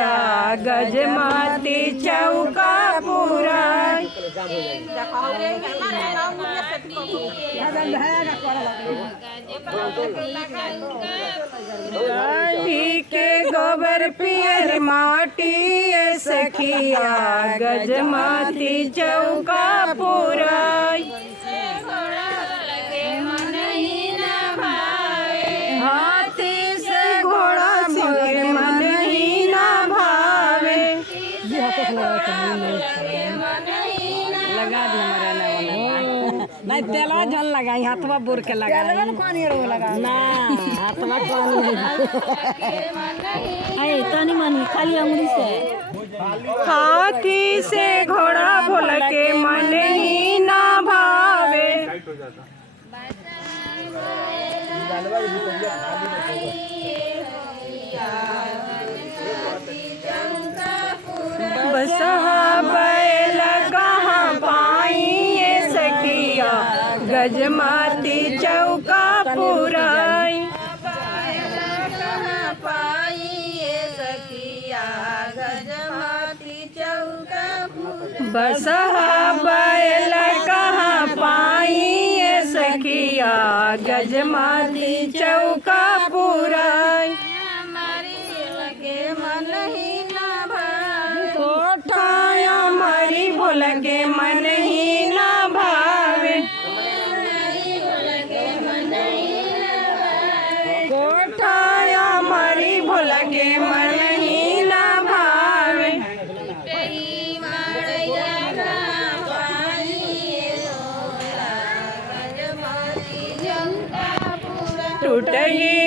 सखिया गजमाती चौका पुराई। गाड़ी के गोबर पियर माटी सखिया गजमाती चौका पुराई। हाथी से घोड़ा के मन ही ना भावे। लगा दिया नहीं तेलवा जल लगाई हाथवा बोर के लगा ना हाथवा अरे तनी मनी खाली अंगुली से। हाथी से घोड़ा भोल के मन ही ना भावे। बसहा बैल कहाँ पाई सखिया गजमाती चौका पुराई। बसहा बैल कहाँ पाई सखिया गजमाती चौका पुराई। कोठाया मरी भोल के मन ही ना भावे। कोठाया मरी भोल के मन ही ना भावे। टूट ही